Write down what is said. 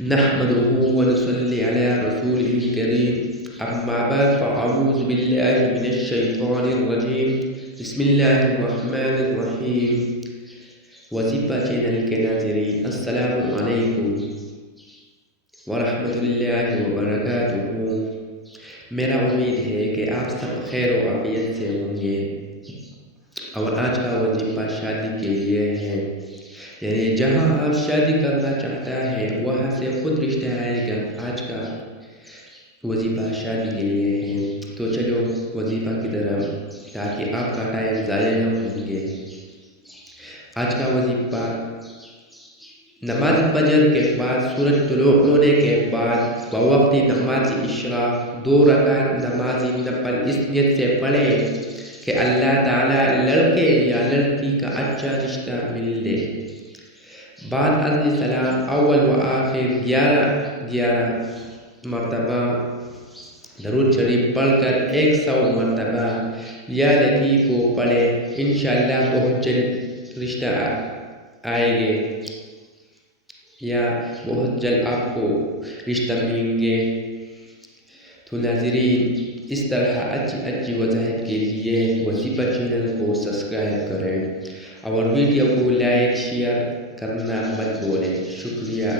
نحمده ونصلي على رسوله الكريم أما بعد فأعوذ بالله من الشيطان الرجيم بسم الله الرحمن الرحيم وظیفہ چینل کے ناظرین السلام علیکم ورحمۃ اللہ وبرکاتہ۔ میرا امید ہے کہ آپ سب خیر و عافیت سے ہوں گے، اور آج کا وظیفہ شادی کے لیے ہے، یعنی جہاں آپ شادی کرنا چاہتا ہے وہاں سے خود رشتہ آئے گا۔ آج کا وظیفہ شادی کے لیے ہے، تو چلو وظیفہ کی طرف، تاکہ آپ کا ٹائم ضائع نہ ہوں گے۔ آج کا وظیفہ نماز فجر کے بعد، سورج طلوع ہونے کے بعد بوقت نماز اشراق 2 رکعت نماز نفل اس نیت سے پڑھیں کہ اللہ تعالیٰ لڑکے یا لڑکی کا اچھا رشتہ مل دے۔ بعد عرض سلام اول و آخر 11 مرتبہ درود شریف پڑھ کر 100 مرتبہ یا لطیف کو پڑھے، انشاءاللہ بہت جلد رشتہ آئے گے، یا بہت جلد آپ کو رشتہ ملیں گے۔ تو ناظرین، اس طرح اچھی وضاحت کے لیے وظیفہ چینل کو سبسکرائب کریں اور ویڈیو کو لائک شیئر کرنا مت بھولیں۔ شکریہ۔